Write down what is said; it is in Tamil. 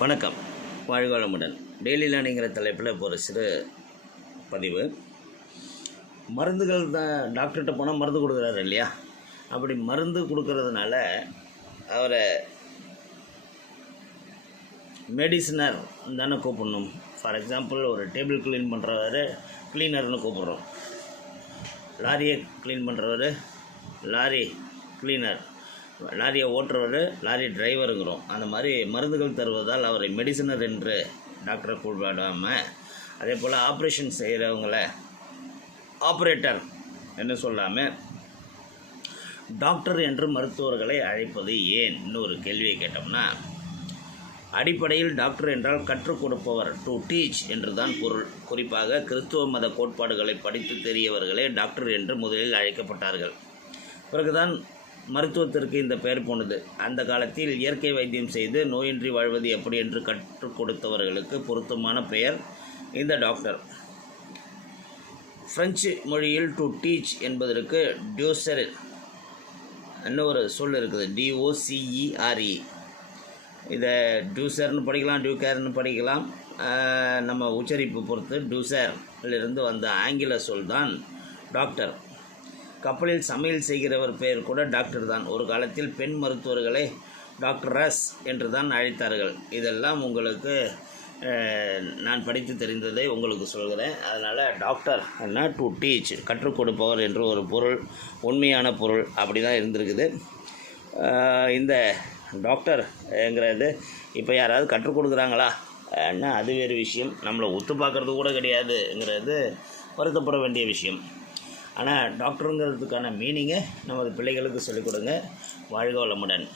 வணக்கம். வாழ்வளமுடன் டெய்லி லேர்னிங்கிற தலைப்பில் இப்போ ஒரு சிறு பதிவு. மருந்துகள் தான் டாக்டர்கிட்ட போனால் மருந்து கொடுக்குறாரு இல்லையா? அப்படி மருந்து கொடுக்கறதுனால அவரை மெடிசினர் தானே கூப்பிடணும். ஃபார் எக்ஸாம்பிள் ஒரு டேபிள் க்ளீன் பண்ணுறவர் க்ளீனர்னு கூப்பிட்றோம். லாரியை க்ளீன் பண்ணுறவர் லாரி க்ளீனர் லாரியை ஓட்டுறவர் லாரி டிரைவருங்கிறோம் அந்த மாதிரி மருந்துகள் தருவதால் அவரை மெடிசினர் என்று டாக்டரை கூப்பிடாமல் அதே போல் ஆப்ரேஷன் செய்கிறவங்கள ஆப்ரேட்டர் என்று சொல்லாமல் டாக்டர் என்று மருத்துவர்களை அழைப்பது ஏன்? இன்னொரு கேள்வியை கேட்டோம்னா அடிப்படையில் டாக்டர் என்றால் கற்றுக் கொடுப்பவர் டு டீச் என்று தான் பொருள். குறிப்பாக கிறிஸ்துவ மத கோட்பாடுகளை படித்து தெரியவர்களே டாக்டர் என்று முதலில் அழைக்கப்பட்டார்கள். பிறகுதான் மருத்துவத்திற்கு இந்த பெயர் போனது. அந்த காலத்தில் இயற்கை வைத்தியம் செய்து நோயின்றி வாழ்வது எப்படி என்று கற்றுக் கொடுத்தவர்களுக்கு பொருத்தமான பெயர் இந்த டாக்டர். ஃப்ரெஞ்சு மொழியில் டு டீச் என்பதற்கு டியூசர் இன்னொரு சொல் இருக்குது. டிஓசிஇஆர்இ இதை டியூசர்னு படிக்கலாம் டியூகேர்னு படிக்கலாம். நம்ம உச்சரிப்பு பொறுத்து டியூசர்லிருந்து வந்த ஆங்கில சொல் தான் டாக்டர். கப்பலில் சமையல் செய்கிறவர் பெயர் கூட டாக்டர் தான். ஒரு காலத்தில் பெண் மருத்துவர்களை டாக்டரஸ் என்று தான் அழைத்தார்கள். இதெல்லாம் உங்களுக்கு நான் படித்து தெரிந்ததை உங்களுக்கு சொல்கிறேன். அதனால் டாக்டர் என்ன டு டீச் கற்றுக் கொடுப்பவர் என்று ஒரு பொருள் உண்மையான பொருள் அப்படி தான் இருந்திருக்குது இந்த டாக்டர் என்கிறது இப்போ யாராவது கற்றுக் கொடுக்குறாங்களா? என்ன அது வேறு விஷயம். நம்மளை ஒத்து பார்க்குறது கூட கிடையாதுங்கிறது வருத்தப்பட வேண்டிய விஷயம். ஆனால் டாக்டருங்கிறதுக்கான மீனிங்கை நமது பிள்ளைகளுக்கு சொல்லிக் கொடுங்க. வாழ்க வளமுடன்.